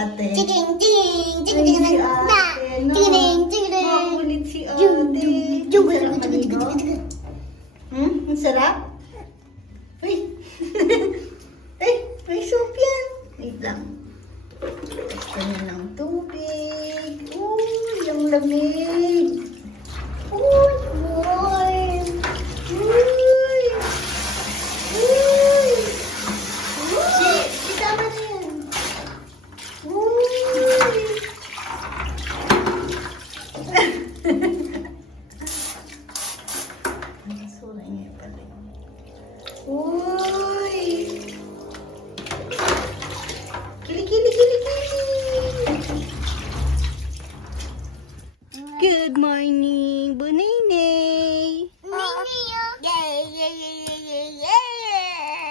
ate. Chikiling, chikiling, Ay, chikiling, si ate, no? chikiling, chikiling. Makulit si ate. Ang sarap maligo. Ang sarap? Uy. Ay, may soup yan. Wait lang. Gusto niya ng tubig. Uy, ang lamig. Uy, warm. Uy. Uy. Si tama na yan. Uy. Ang sura niya pala. Uy. Kili, kili, kili, kili. Good morning, Bunay.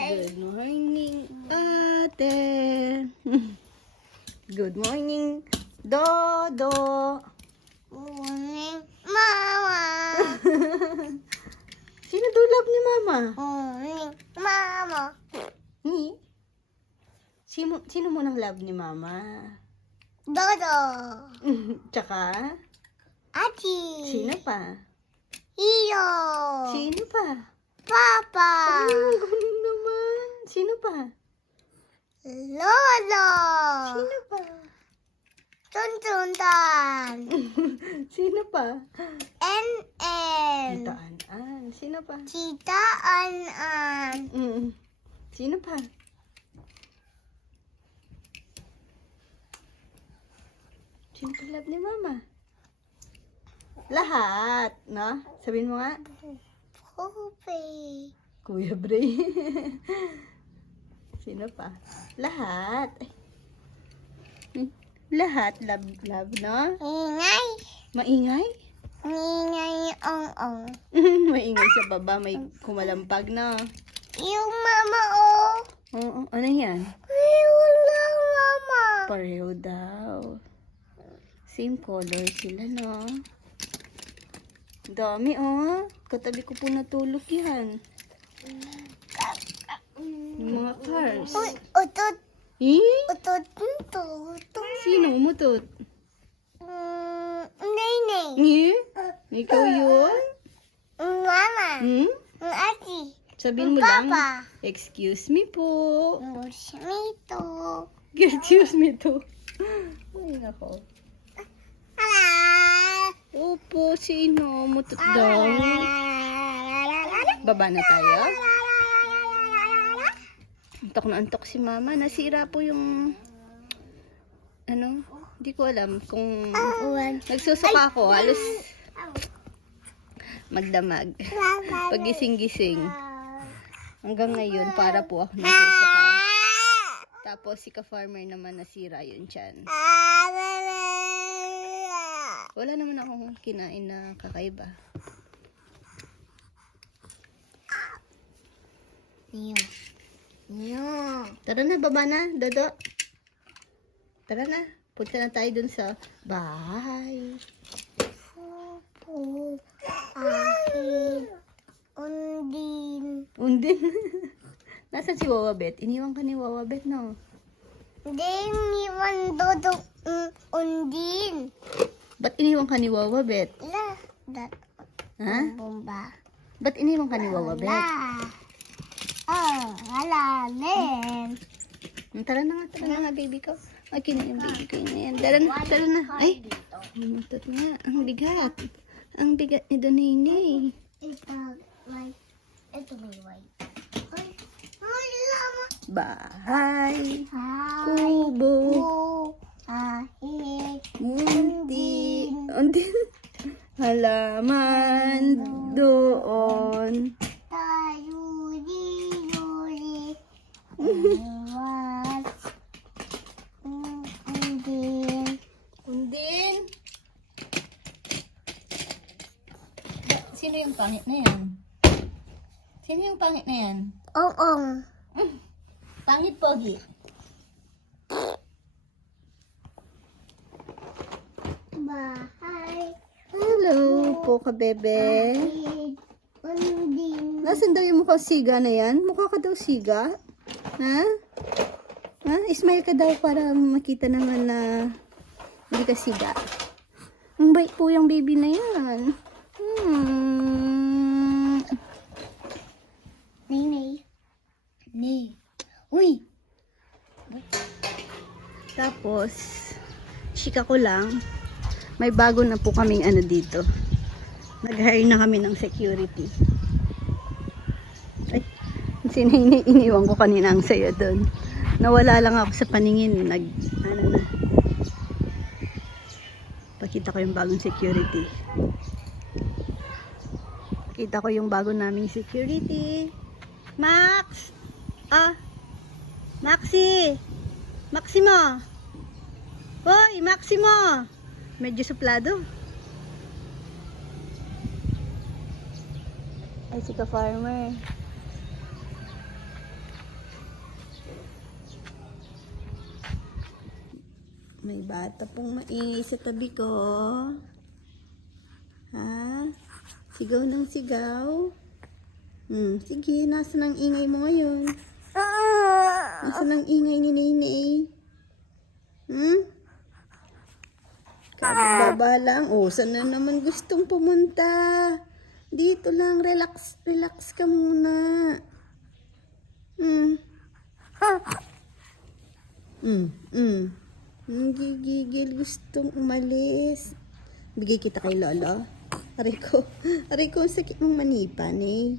Good morning, ate. Good morning, Dodo. Morning, Mama. Sino dulab ni Mama? Morning, Mama. Ni? Sino mo nang love ni Mama? Dodo. Tsaka? Ati. Sino pa? Iyo. Sino pa? Papa. Ay, ang galing naman. Sino pa? Lolo. Sino pa? Tuntuntan. Sino pa? NN. Tita An. Sino pa? Tita An. Sino pa? Sino pa love ni Mama? Lahat, no? Sabihin mo nga. Poopy. Kuya Bray. Sino pa? Lahat. Lahat, love, no? Ingay. Maingay? Ingay ong. Maingay sa baba, may kumalampag, no? Yung mama oh. Oo, ano yan? Yung lang mama. Pareho daw. Same color sila, no? Dami, oh. Katabi ko po natulog yan. Yung mga cars. Uy, utot. Eh? Utot. Utot. Sino umutot? Neneng. Eh? Ikaw yun? Mama. Ati. Sabihin mo lang, Papa. excuse me po. Mito. Excuse me to. Ay, nako. Hala. Opo, sino? Mutot daw. Baba na tayo. Antok na antok si Mama. Nasira po yung... Ano? Hindi ko alam kung... Nagsusuka ako. Halos magdamag. Pagising-gising. Hanggang ngayon, para po ako nagsusuka. Tapos si ka-farmer naman nasira yun tiyan. Wala naman akong kinain na kakaiba. Tara na, baba na, Dodo. Tara na, punta na tayo dun sa bahay. Undin. Nasaan si Wawa Bet? Iniwan ka ni Wawa Bet, no? Hindi, iwan Dodo undin. Ba't iniwan ka ni Wawa Bet? Ha? Bomba. Ba't iniwan ka ni Wawa Bet? Alalim. Tara na nga, baby ko. Ay, yung baby ko yun. Tara na. Ay, mutot nga. Ang bigat. Ang bigat ni Donini. Ito may white. Bahay, kubo, munti, undin, halaman, doon. Undin. Sino yung pangit na yan? Sino yung pangit na yan? Ong. Pangit pogi. Bahay. Hello po ka bebe. Undin. Nasaan daw yung mukhang siga na yan? Mukha ka daw siga? Ha? Ha? Smile ka daw para makita naman na hindi ka siga. Ang bait po yung baby na yan. Nay. Nay. Uy! Tapos, chika ko lang, may bago na po kaming ano dito. Nag-hire na kami ng security. Ay, iniwan ko kanina ang sayo doon. Nawala lang ako sa paningin. Pakita ko yung bagong security. Pakita ko yung bago naming security. Max! Maxi! Maximo! Hoy, Maximo! Medyo suplado. Ay, si ka-farmer. May bata pong maingay sa tabi ko. Ha? Sigaw ng sigaw. Sige, nasa ng ingay mo ngayon? Nasa ng ingay ni Nene? Kababa lang. Saan na naman gustong pumunta? Dito lang, relax ka muna. Gigigil, gustong umalis. Bigay kita kay Lola. Aray ko, ang sakit mong manipan eh.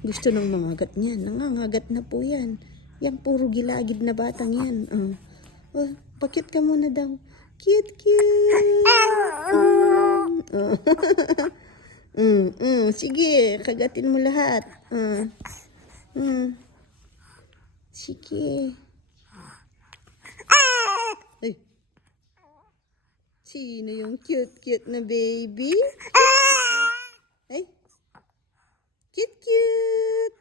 Gusto ng mangagat niyan. Nangangagat na po yan. Yan, puro gilagid na batang yan. Pakit ka muna daw. Cute. Sige, kagatin mo lahat. Sige. Ay. Sino yung cute na baby? Ay. Cute.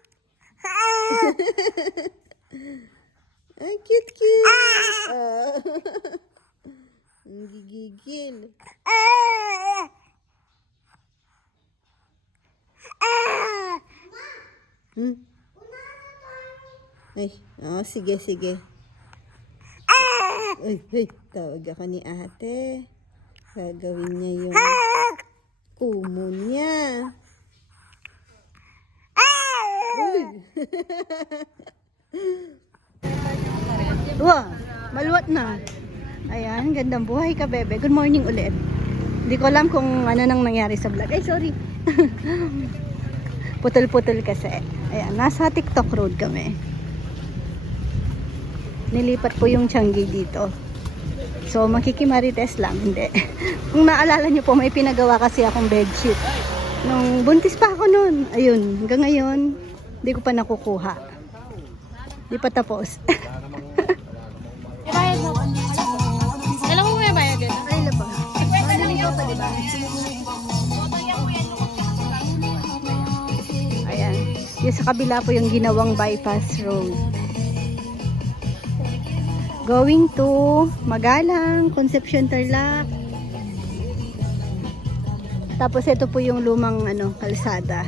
Ay, cute. Ang gigigil. Ay, sige. Ay, tawag ako ni ate. Gagawin niya yung kumo niya. Wow, maluwat na. Ayan, gandang buhay ka, bebe. Good morning ulit. Hindi ko alam kung ano nang nangyari sa vlog. Ay, sorry. Putol-putol kasi. Ayan, nasa TikTok road kami. Nilipat po yung Changi dito. So, makikimarites lang. Hindi. Kung naalala nyo po, may pinagawa kasi akong bedsheet. Nung buntis pa ako nun. Ayun, hanggang ngayon, hindi ko pa nakukuha. Hindi pa tapos. Ibayad mo. Alam mo may bayad dito? Ay, laba. Madali ko pa, diba? Ayan. Yung sa kabila po yung ginawang bypass road. Going to Magalang, Concepcion, Tarlac. Tapos ito po yung lumang kalsada.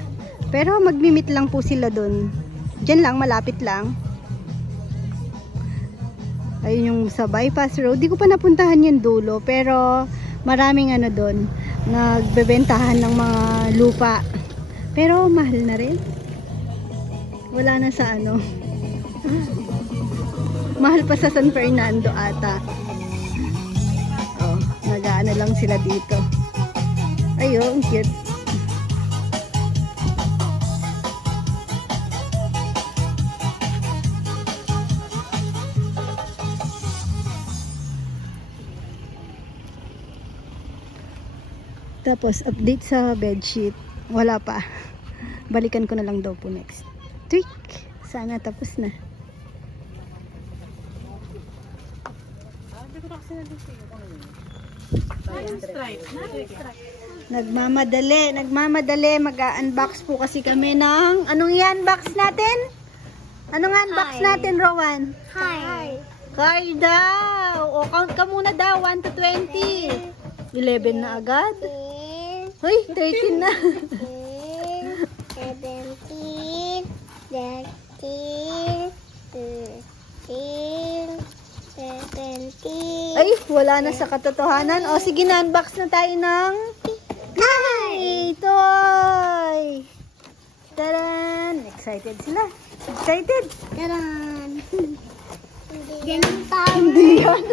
Pero magmi-meet lang po sila doon. Diyan lang, malapit lang. Ayun yung sa bypass road. Di ko pa napuntahan yung dulo. Pero maraming doon. Nagbebentahan ng mga lupa. Pero mahal na rin. Wala na sa mahal pa sa San Fernando ata. Nag-aano lang sila dito. Ayun, cute. Tapos, update sa bedsheet. Wala pa. Balikan ko na lang daw po next. Tweak! Sana tapos na. Nagmamadali. Mag-unbox po kasi kami ng... Anong i-unbox natin? Anong unbox natin, Rowan? Hi. Car daw! O, count ka muna daw. 1 to 20. 11 na agad. 15, Hoy, 13 na. 17, 18, 19, Ay, wala na sa katotohanan. O, sige na, unbox na tayo ng Ay, toy! Taran! Excited sila. Excited? Taran! Ganun tayo. Hindi yan.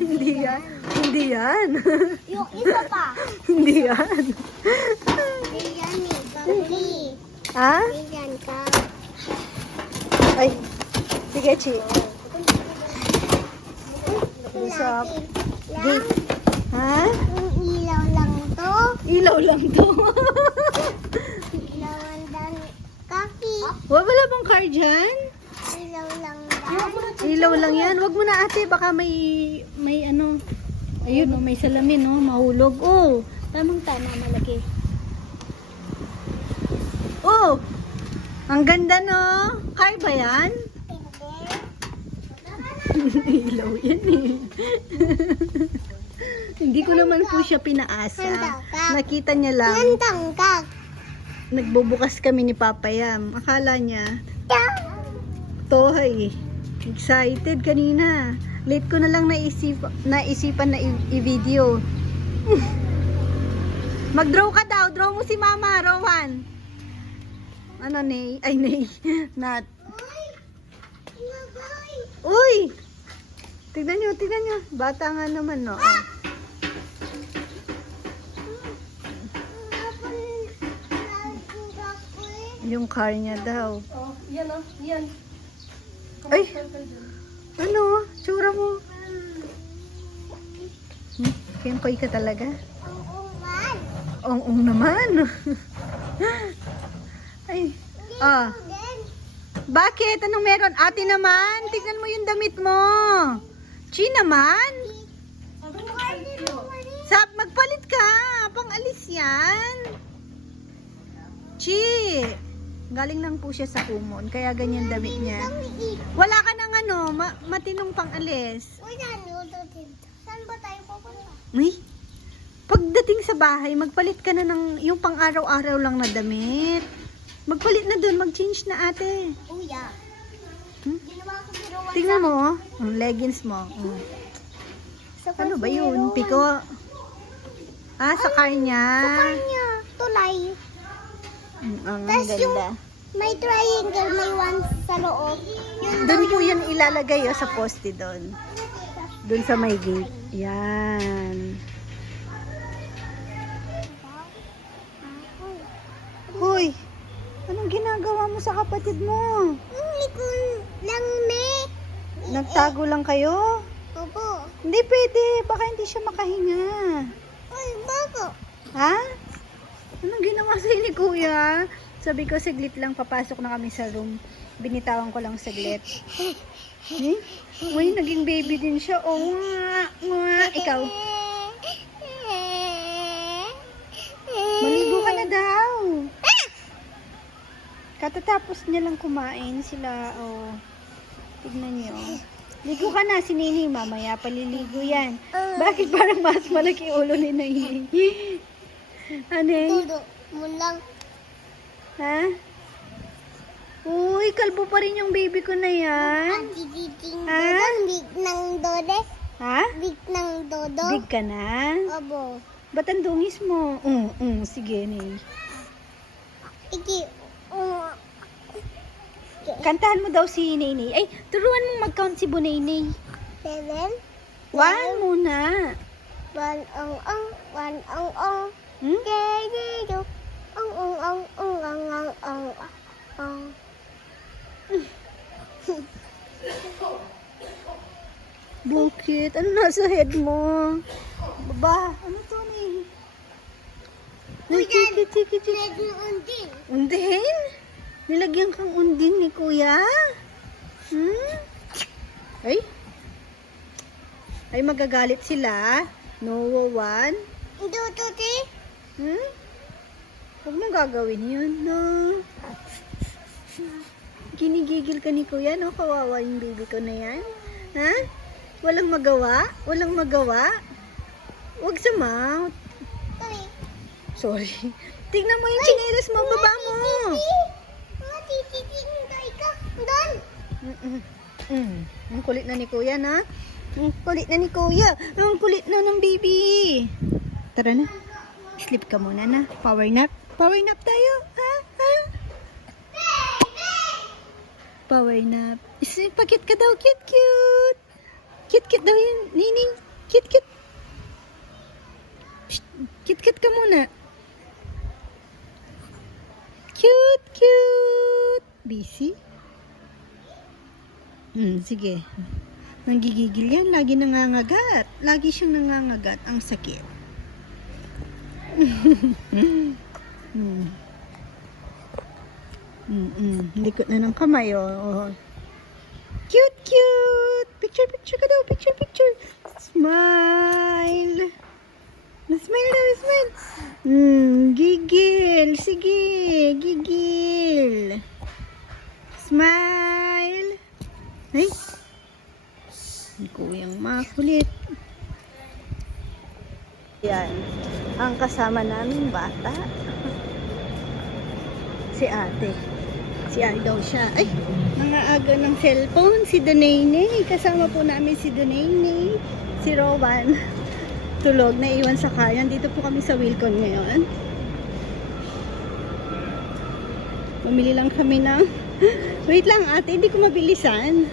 Hindi yan. Hindi yan. Yung isa pa. Hindi yan. Ganyan eh. Kaki. Ha? Ganyan ka. Ay. Sige, Chi. Usap. Lang. Ha? Yung ilaw lang to. Ilaw lang to. Ilawan dan. Kaki. Wala bang car dyan? Ilaw lang dan. Ilaw lang yan. Wag mo na ate, baka may ano. Ayun, oh, may salamin, oh, mahulog. Oh, tamang-tama, malaki. Oh, ang ganda, no? Car ba yan? Ilaw yan, eh. Hindi ko naman po siya pinaasa. Nakita niya lang. Nantangkak. Nagbubukas kami ni Papa Yam. Akala niya, toy. Excited kanina. Late ko na lang naisipan na i-video. Mag-draw ka daw. Draw mo si Mama, Rowan. Ano, Nay? Ay, Nay. Nat. Uy! Tignan nyo, tignan nyo. Bata nga naman, no? Oh. Yung car niya daw. Oh, yan oh, yan. Ay! Ano? Tsura mo. Kempoy ka talaga? Ong naman. Ay. Ah. Bakit? Anong meron? Ate naman, tignan mo yung damit mo. Chi naman. Sap, magpalit ka. Pang-alis yan. Chi. Galing lang po siya sa Kumon, kaya ganyan damit niya. Wala ka ng ano, matinong pang-alis. Uy, saan ba tayo pupunta? Uy, pagdating sa bahay, magpalit ka na ng yung pang-araw-araw lang na damit. Magpalit na dun, mag-change na ate. Uya. Hmm? Ginawa ko si Rowan. Tingnan mo, oh, ang leggings mo. Oh. Ano ba yun? Piko? Ah, sa car niya. Kanya, tulay. Ang Tas ganda. May triangle, may one sa loob. Yun Doon po yan ilalagay oh, sa poste doon. Doon sa may gate. Yan. Hoy, anong ginagawa mo sa kapatid mo? Hindi ko lang Nagtago lang kayo? Opo. Hindi pwede, baka hindi siya makahinga. Uy, bako. Ha? Anong ginawa sa'yo ni Kuya? Sabi ko, saglit lang, papasok na kami sa room. Binitawan ko lang saglit. Uy, naging baby din siya. Oh, nga. Ikaw, maligo ka na daw. Katatapos niya lang kumain sila. Oh, tignan niyo. Ligo ka na, si Nini. Mamaya paliligo yan. Bakit parang mas malaki ulo ni Nini? Ano eh? Tudo mo lang. Ha? Uy, kalbo pa rin yung baby ko na yan. Ang gigiting Ah? dodong, big ng dode. Ha? Big ng dodo. Big ka na? Obo. Ba't ang dungis mo? Sige, Nay. Iki. Kantahan mo daw si Nene. Ay, turuan mo mag-count si Bunay. 7. One muna. One ong. One ong. Hmm? Gay. Ong. Bakit? Ano nasa head mo? Baba, ano to ni? Uy, Dad. Chiki. Medyo undin. Undin? Nilagyan kang undin ni Kuya? Hmm? Ay, magagalit sila. No, one. Tuti. Hmm? Huwag mong gagawin yun, no? Ginigigil ka ni Kuya, no? Kawawa yung baby ko na yan. Ha? Walang magawa? Walang magawa? Huwag sa mouth. Sorry. Tignan mo yung chinelas mo, baba mo. Titi, ka. Doon. Ang kulit na ni Kuya, na. Ang kulit na ni Kuya. Ang kulit na ng baby. Tara na. Sleep ka muna na. Power nap. Power nap tayo. Ha? Ha? Power nap. Pakit ka daw. Cute, cute. Cute, cute daw yun. Nining. Cute, cute. Psst. Cute, cute ka muna. Cute, cute. Busy? Sige. Nanggigigil yan. Lagi nangangagat. Lagi siyang nangangagat. Ang sakit. Likot na ng kamay, oh. Cute, cute. Picture, picture ka daw. Picture, picture. Smile. Smile daw, smile. Gigil. Sige, gigil. Smile. Ay. Ang kuyang makulit. Yan. Ang kasama namin bata. Si ate. Si ate daw siya. Ay, nangaagaw ng cellphone. Si Donayne. Kasama po namin si Donayne. Si Rowan. Tulog, naiwan sa kaya. Dito po kami sa Wilcon ngayon. Bumili lang kami ng... Wait lang ate, hindi ko mabilisan.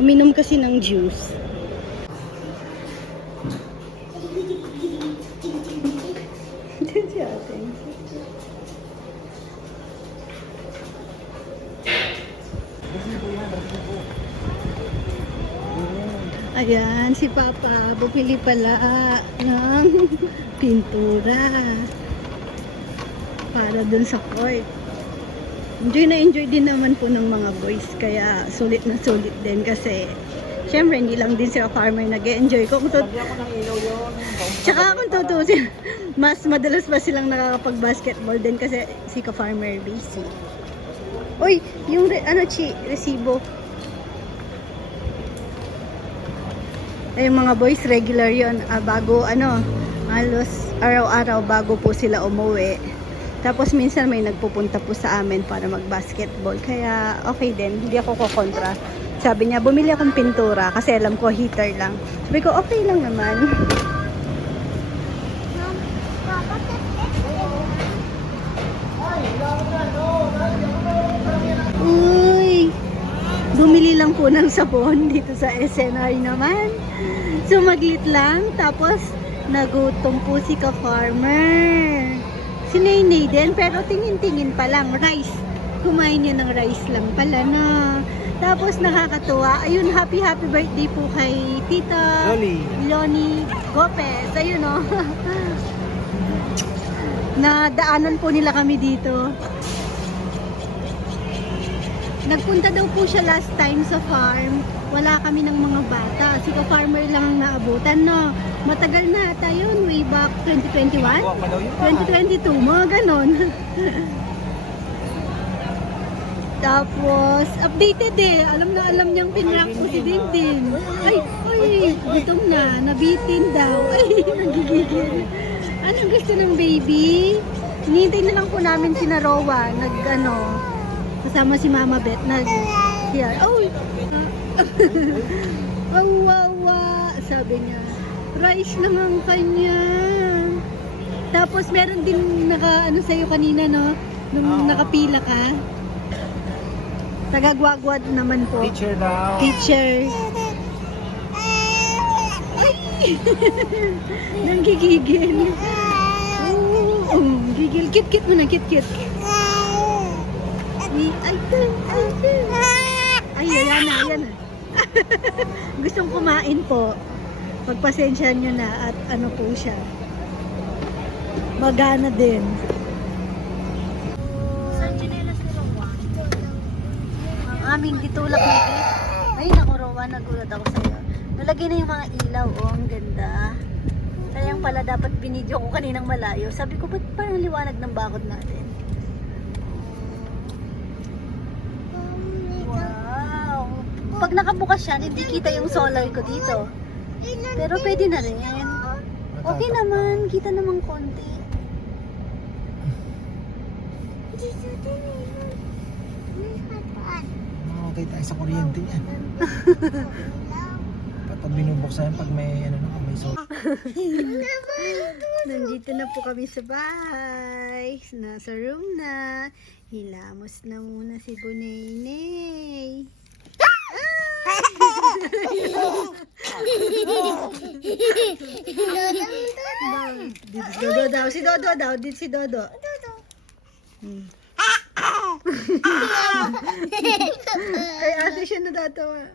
Uminom kasi ng juice. Si ate. Ayan, si Papa, bumili pala ng pintura para dun sa court. Enjoy na enjoy din naman po ng mga boys, kaya sulit na sulit din kasi syempre hindi lang din sila farmer nag-enjoy. Tsaka kung tutusin, mas madalas pa silang nakakapag-basketball din kasi si ka-farmer busy. Uy, yung resibo. Ay, yung mga boys, regular yon, bago, halos araw-araw bago po sila umuwi. Tapos minsan may nagpupunta po sa amin para mag-basketball. Kaya okay din, hindi ako kukontra. Sabi niya, bumili akong pintura kasi alam ko heater lang. Sabi ko, okay lang naman. Uy! Bumili lang po ng sabon dito sa SNR naman. Sumaglit lang, tapos nagutom po si ka-farmer. Si Nainay din, pero tingin-tingin pa lang, rice. Kumain niya ng rice lang pala na. Tapos nakakatuwa, ayun, happy birthday po kay Tita Loni Gopez. Ayun o. Nadaanan po nila kami dito. Nagpunta daw po siya last time sa farm. Wala kami ng mga bata. Si ka-farmer lang ang naabutan, no? Matagal na tayo, way back 2021? 2022, mga ganon. Tapos, updated eh. Alam na alam niyang pinrank ko si Dindin. Ay, gutom na. Nabitin daw. Ay, nagigigil. Anong gusto ng baby? Hinihintay na lang po namin si Narowa. Kasama si Mama Beth. Wawa. Sabi niya, rice lang ang kanya. Tapos meron din sa'yo kanina, no? Nung nakapila ka. Tagagwagwad naman po. Teacher daw. Teacher. Ay! Nanggigigil. Gigil. Kit-kit mo na, kit-kit. Ay, ayan na. Gustong kumain po. Pagpasensya nyo na at po siya. Magana din. Ang aming ditulak na cake. Ay, naku, Rowan, nagulat ako sa'yo. Nalagay na yung mga ilaw, ang ganda. Sayang pala, dapat binidyo ko kaninang malayo. Sabi ko, ba't parang liwanag ng bakod natin? Wow! Pag nakabukas yan, hindi kita yung solar ko dito. Pero pwede na rin. Okay naman, kita naman konti. Mamatay tayo sa kuryente niyan. Pag binubuksan, pag may ano na, may so. Nandito na po kami sa bahay. Nasa room na. Hilamos na muna si Bunaynay. Dodo daw. Si Dodo daw. Dito si Dodo. Hmm. Kay ate siya natatawa.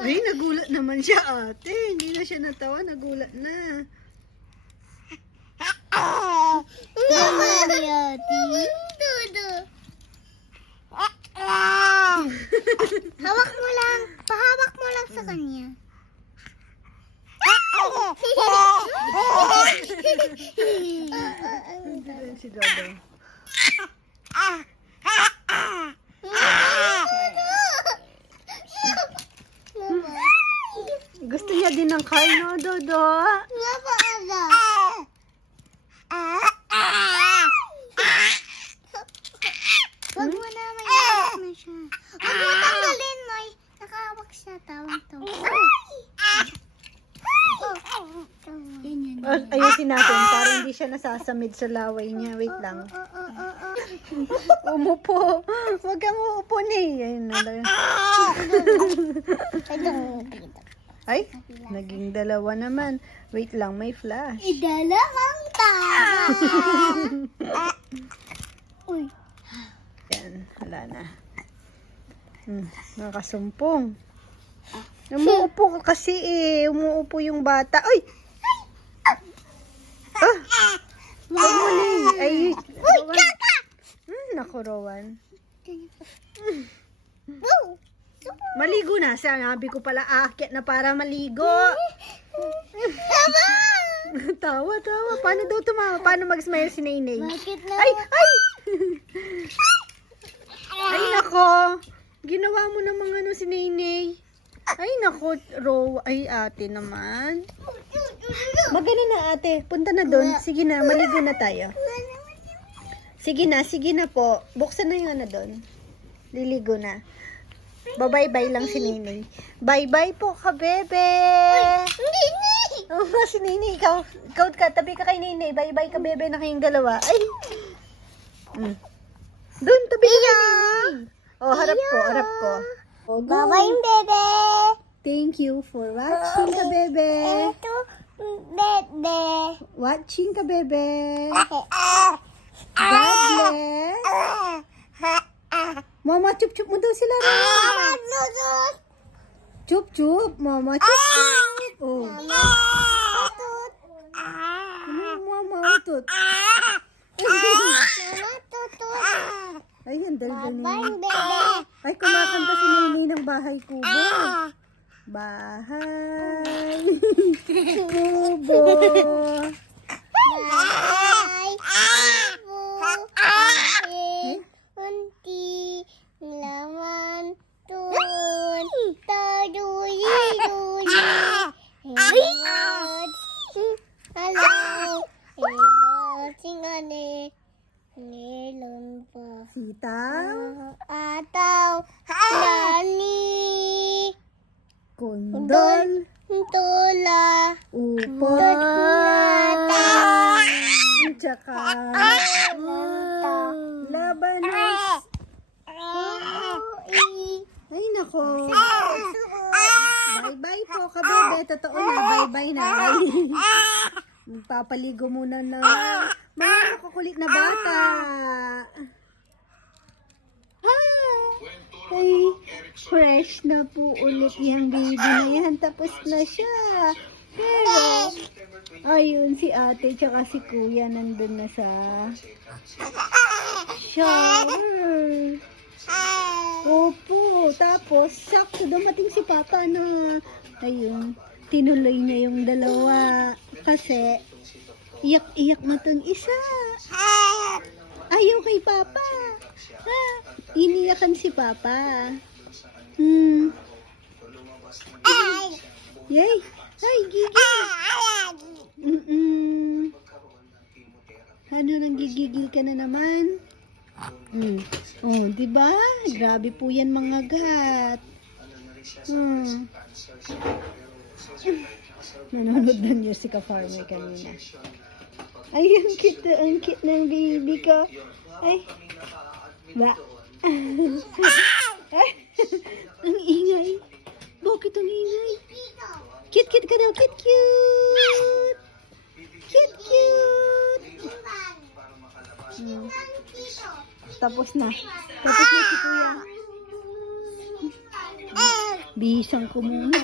Ay, nagulat naman siya ate. Hindi na siya natawa. Nagulat na. Hawak mo lang. Pahawak mo lang sa kanya. Si Dodo. Gusto niya din ng car, no, Dodo? Huwag mo na, may hawak na siya. Huwag mo tanggalin, Moy. Nakahawak siya, tawang-tawa. Ganyan. Ayusin natin para hindi siya nasasamid sa laway niya. Wait lang. Umupo. Huwag kang uupo ni. Ayun na lang. Ay, naging dalawa naman. Wait lang, may flash. Idalawang tama. Uy. Yan, wala na. Nakasumpong. Umuupo ka kasi eh. Umuupo yung bata. Ay! Huwag mo na eh. Ay, Rowan. Naku, Rowan. Maligo na. Sabi ko pala aakyat na para maligo. Tawa. Paano daw tumawa? Paano mag-smile si Nainay? Bakit na? Ay! Ay, nako. Ginawa mo namang ano si Nainay. Ay, nako, Ay, ate naman. Magano na, ate. Punta na doon. Sige na, maligo na tayo. Sige na po. Buksan na yung ano doon. Liligo na. Bye-bye lang si Nainay. Bye-bye po ka, bebe. Oh, si Nainay. Ikaw ka. Tabi ka kay Nainay. Bye-bye ka, bebe, na kayong dalawa. Ay. Doon, tabi ka kay Nainay. Oh, harap ko. Oh, go. Bye-bye, bebe. Thank you for watching ka, bebe. Ito, bebe. Watching ka, bebe. God bless. Mama, chup-chup mo daw sila. Chup-chup. Mama, chup-chup. Oh. Mama, utut. Ay, ang dal-dal Bye, niya. bebe. Ay, kumakanta si Nini ng bahay kubo. Bahay kubo. Bye. Unti laman tun taduyi. Hello. Singane. Nilon pa. Sitaw. Ataw. Lani. Kundol. Tula. Upot. Tsaka. Labanos. Ay, nako. Bye-bye po, kabebe. Totoo na, bye-bye na. Magpapaligo muna na mga makukulit na bata. Ay, fresh na po ulit yung baby na yan. Tapos na siya. Pero, ayun, si ate tsaka si kuya nandun na sa shower. Opo, tapos sakto dumating si papa na ayun, tinuloy niya yung dalawa kasi iyak-iyak na tong isa. Ayaw kay papa. Iniyakan si papa. Yay! Ay, gigil! Ano, nang gigigil ka na naman? Oh, di ba? Grabe po yan mga gat. Nanonood ng news si Ka-Farmer kanina. Ay, ang cute ng baby ko. Ay, ba? Ay, ang ingay. Bakit ang ingay? Cute ka daw, cute. Cute. Tapos na si Kuya. Bisang ko muna.